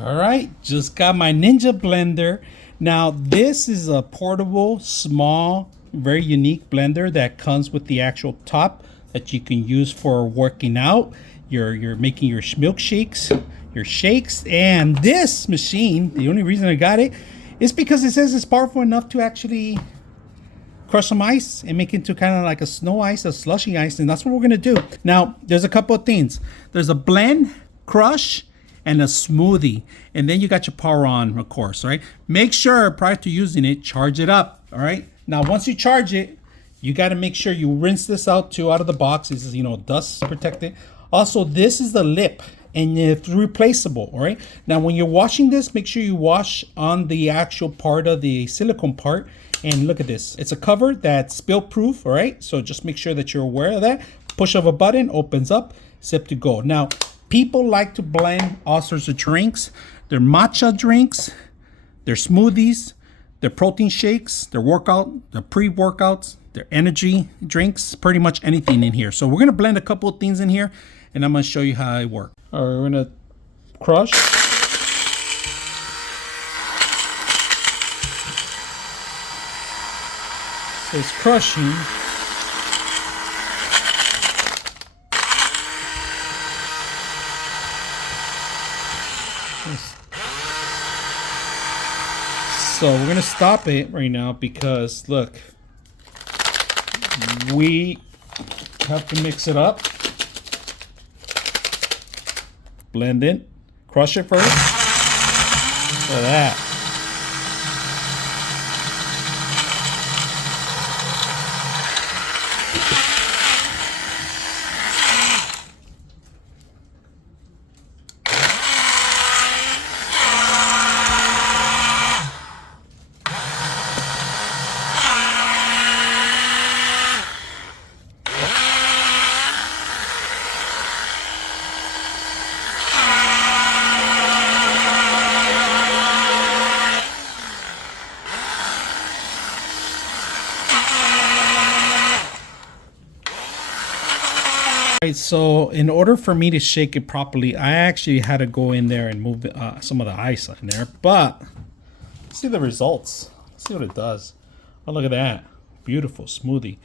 All right, just got my Ninja blender. Now this is a portable, small, very unique blender that comes with the actual top that you can use for working out. You're making your milkshakes, your shakes, and this machine, the only reason I got it is because it says it's powerful enough to actually crush some ice and make it into kind of like a snow ice, a slushy ice, and that's what we're gonna do. Now, there's a couple of things. There's a blend, crush, and a smoothie. And then you got your power on, of course, right? Make sure prior to using it, charge it up, all right? Now, once you charge it, you gotta make sure you rinse this out too, out of the box. This is, dust protected. Also, this is the lip and it's replaceable, all right? Now, when you're washing this, make sure you wash on the actual part of the silicone part. And look at this. It's a cover that's spill proof, all right? So just make sure that you're aware of that. Push of a button, opens up, set to go. Now, people like to blend all sorts of drinks. Their matcha drinks, their smoothies, their protein shakes, their pre-workouts, their energy drinks, pretty much anything in here. So we're gonna blend a couple of things in here and I'm gonna show you how it works. All right, we're gonna crush. So it's crushing. So we're gonna stop it right now because look, we have to mix it up. Blend it, crush it first. Look at that. Right, so in order for me to shake it properly, I actually had to go in there and move some of the ice in there. But let's see the results. Let's see what it does. Oh, look at that. Beautiful smoothie.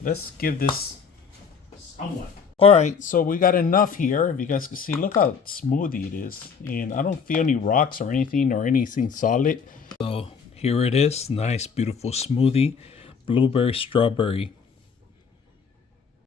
Let's give this somewhat. All right, so we got enough here. If you guys can see, look how smoothie it is. And I don't feel any rocks or anything solid. So here it is. Nice, beautiful smoothie. Blueberry, strawberry.